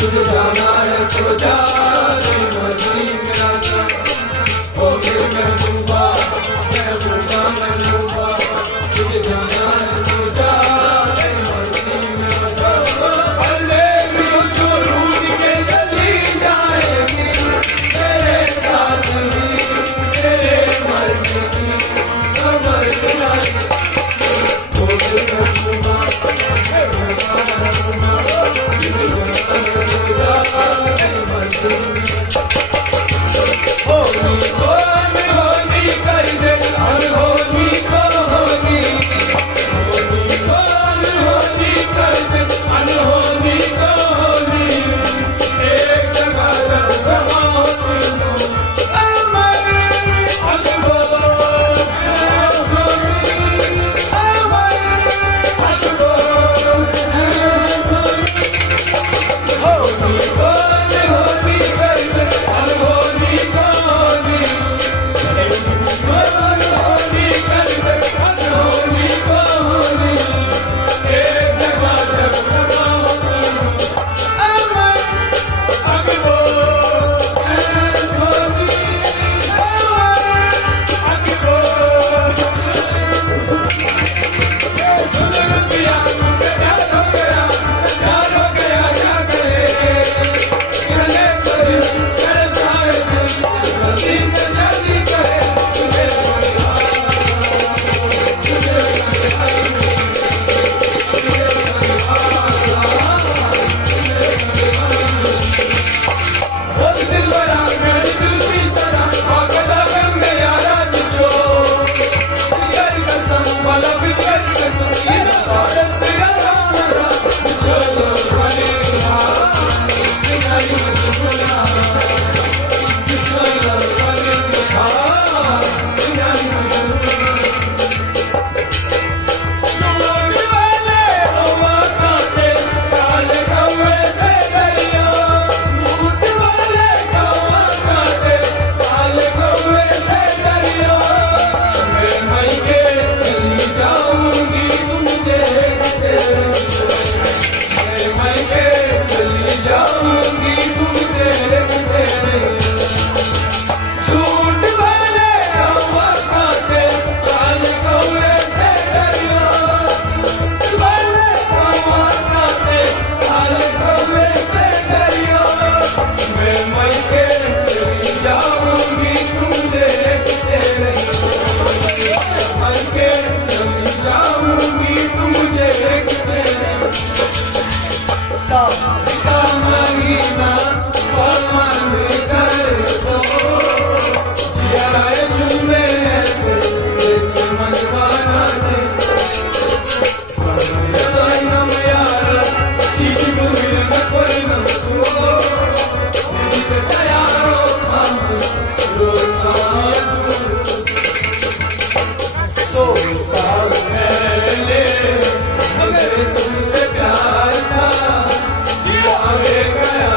तुझे जाना है तो जा, नहीं मर्जी मेरा जा। हो गई महबूबा महबूबा महबूबा, तुझे जाना है तो जा, नहीं मर्जी मेरा जा। पल्ले भी तो रूठ के चली जाएगी, तेरे साथ भी तेरे मर्जी की कमर मिलाई। हो गई महबूबा महबूबा महबूबा, तुझे जाना है तो जा, नहीं मर्जी मेरा जा। होनी होनी होनी कर दे अनहोनी को होनी, होनी होनी होनी कर दे अनहोनी को होनी। एक जगह जब जमा होती हो अमर अजबो होनी, अमर अजबो होनी होनी होनी कर दे अनहोनी को होनी, होनी कर दे अनहोनी को होनी। एक जगह जब जमा होती हो अमर अजबो होनी, अमर अजबो। सुन रुपया मुझसे प्यार हो गया, प्यार हो गया क्या करे, कहने को दिल तरसाए दिल, जल्दी से शादी करे तुझे समझा, तुझे समझा, तुझे समझा। वो दिल बड़ा मेरी दिल की सदा, आकदा गम में यारा तुझो, जिगर कसम वाला बिगर कसम, ये भारत से यारा हमारा तुझो बनेगा, जिंदगी में तुझना तुझो बनेगा, जिंदगी में झूठ वाले हवा काटे काले कौवे से डरियो, झूठ वाले हवा काटे काले कौवे से डरियो। मैं मैके चली जाऊंगी तुम देखते रहियो, मैं मैके चली जाऊंगी तुम देखते रहियो। झूठ वाले हवा काटे काले कौवे से डरियो, झूठ वाले हवा काटे काले कौवे से डरियो। मैं मैके चली जाऊंगी तुम देखते रहियो, मैके चली जाऊंगी तुम देखते रहियो। सावन का महीना पवन कर सो, जिया झूमे ऐसे जैसे मनवाना चे। समय नम यारा शीश बुरी न कोई न छुओ, मेरी जैसा यारो हम रोज आए तू। 100 साल पहले मगर तुमसे प्यार था, जिया वे गया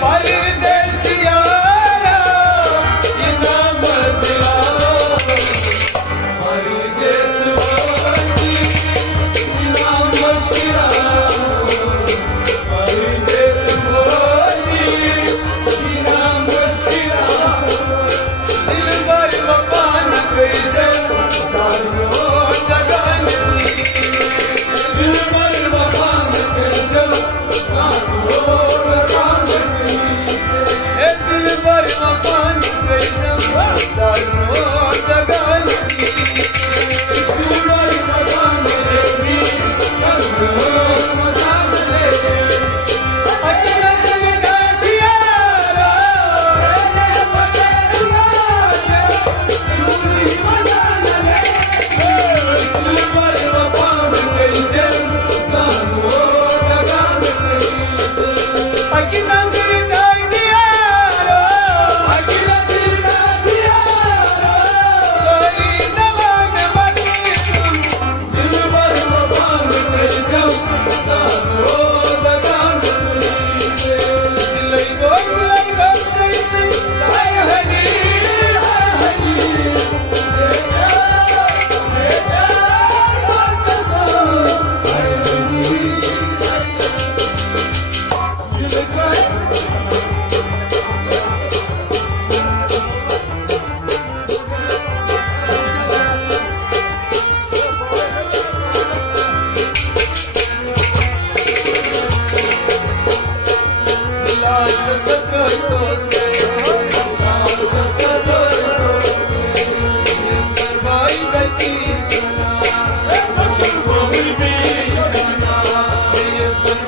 Bye.